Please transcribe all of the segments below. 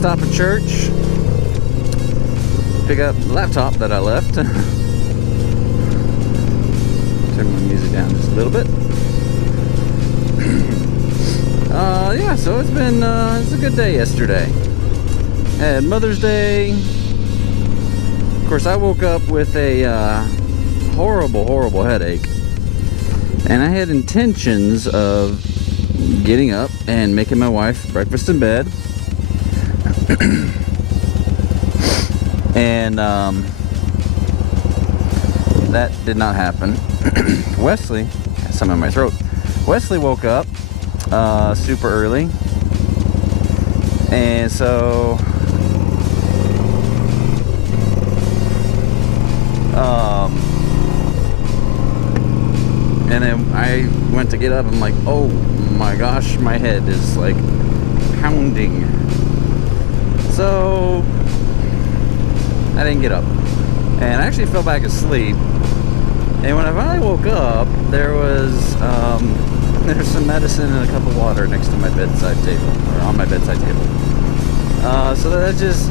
stop at church, pick up the laptop that I left. Turn my music down just a little bit. Yeah, so it's been it's a good day yesterday. Had Mother's Day. Of course, I woke up with a horrible headache, and I had intentions of getting up and making my wife breakfast in bed. And that did not happen. Wesley, got some in my throat. Wesley woke up super early, and so and then I went to get up. I'm like, oh my gosh, my head is like pounding. So I didn't get up, and I actually fell back asleep. And when I finally woke up, there was some medicine and a cup of water next to my bedside table, or on my bedside table. So that just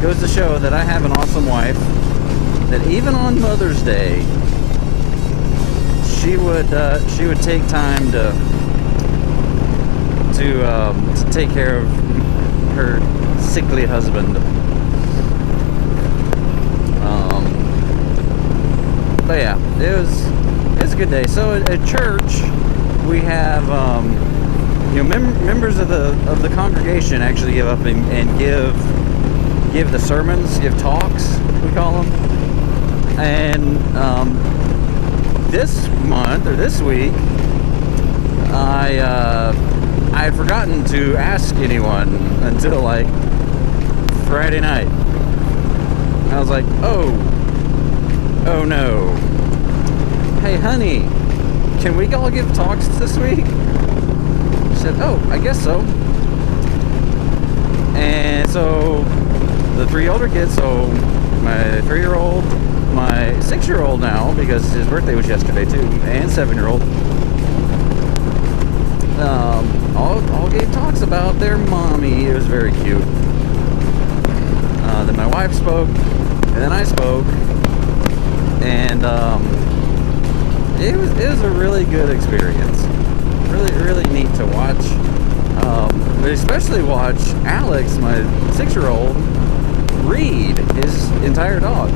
goes to show that I have an awesome wife, that even on Mother's Day, she would take time to take care of her sickly husband. But yeah, it was a good day. So at church, we have members of the congregation actually give up and give the sermons, give talks, we call them. And this month or this week, I had forgotten to ask anyone until like Friday night. I was like, oh no. Hey honey, can we all give talks this week? She said, oh, I guess so. And so the three older kids, so my 3-year-old, my 6-year-old now, because his birthday was yesterday too, and 7-year-old, all gave talks about their mommy. It was very cute. Then my wife spoke, and then I spoke, and it was a really good experience. Really neat to watch. But especially watch Alex, my 6-year-old, read his entire dog.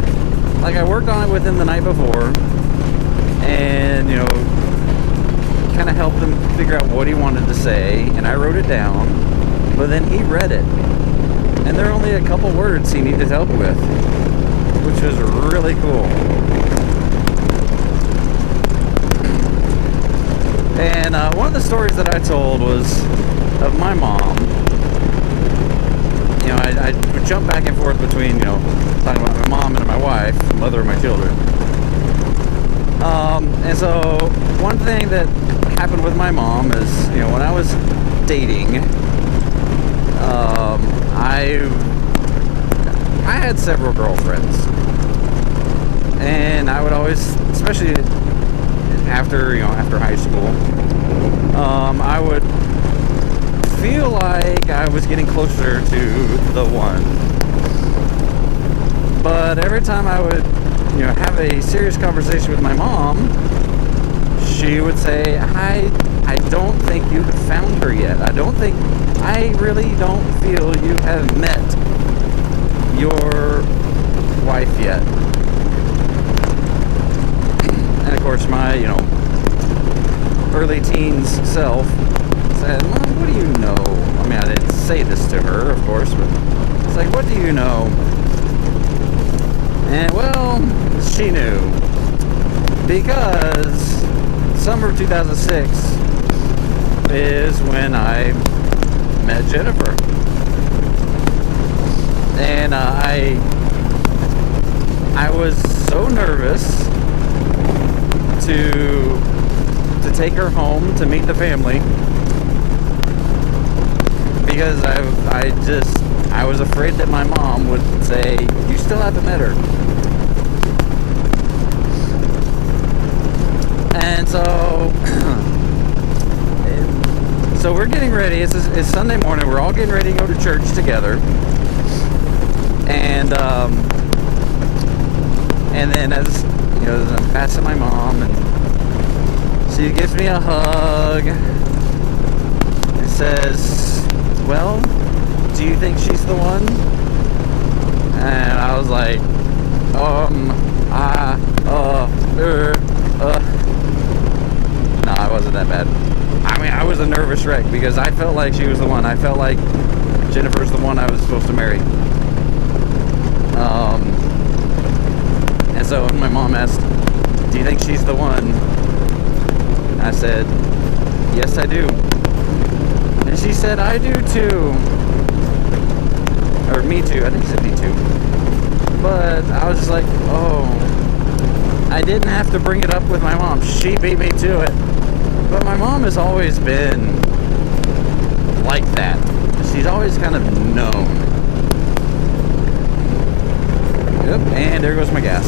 Like, I worked on it with him the night before, and kind of helped him figure out what he wanted to say, and I wrote it down. But then he read it, and there are only a couple words he needed help with, which was really cool. And one of the stories that I told was of my mom. I would jump back and forth between, talking about my mom and my wife, the mother of my children. And so one thing that happened with my mom is, when I was dating, I had several girlfriends, and I would always, especially after high school, I would feel like I was getting closer to the one. But every time I would, have a serious conversation with my mom, she would say, I don't think you have found her yet. I really don't feel you have met your wife yet. And of course, my, early teens self said, Mom, what do you know? I mean, I didn't say this to her, of course, but it's like, what do you know? And, well, she knew. Because summer of 2006 is when I met Jennifer. And I was so nervous to take her home to meet the family, because I was afraid that my mom would say, you still haven't met her. And so So we're getting ready. It's Sunday morning. We're all getting ready to go to church together. And then as you know, as I'm passing my mom, and she gives me a hug and says, "Well, do you think she's the one?" And I was like, No, I wasn't that bad. I mean, I was a nervous wreck because I felt like she was the one. I felt like Jennifer's the one I was supposed to marry. And so when my mom asked, "Do you think she's the one?" I said, "Yes, I do." And she said, "I do too." Or me too. I think she said me too. But I was just like, oh, I didn't have to bring it up with my mom. She beat me to it. But my mom has always been like that. She's always kind of known. Yep, and there goes my gas.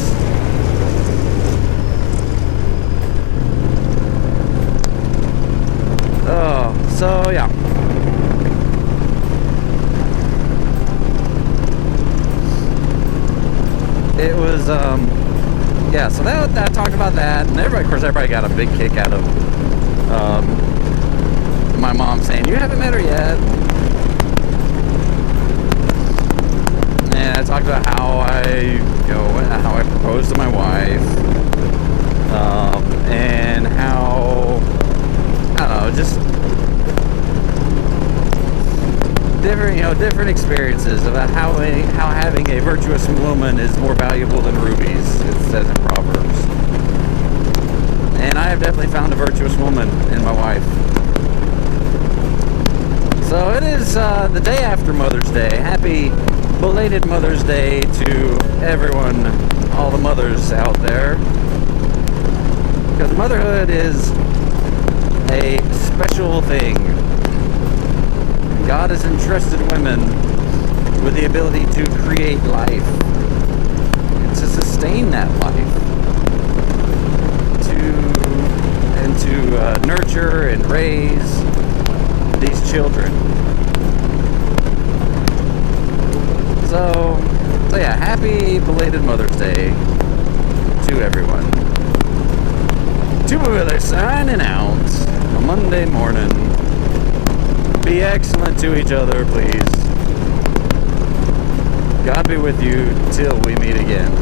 Oh, so yeah. It was, yeah, so that talked about that, and everybody got a big kick out of my mom saying, "You haven't met her yet." And I talked about how I proposed to my wife, and how, I don't know, just different experiences about how having a virtuous woman is more valuable than rubies, it says in Proverbs. And I have definitely found a virtuous woman in my wife. So it is the day after Mother's Day. Happy belated Mother's Day to everyone, all the mothers out there. Because motherhood is a special thing. God has entrusted women with the ability to create life and to sustain that life, to nurture and raise these children. So yeah, happy belated Mother's Day to everyone. Two Wheeler signing out on Monday morning. Be excellent to each other, please. God be with you till we meet again.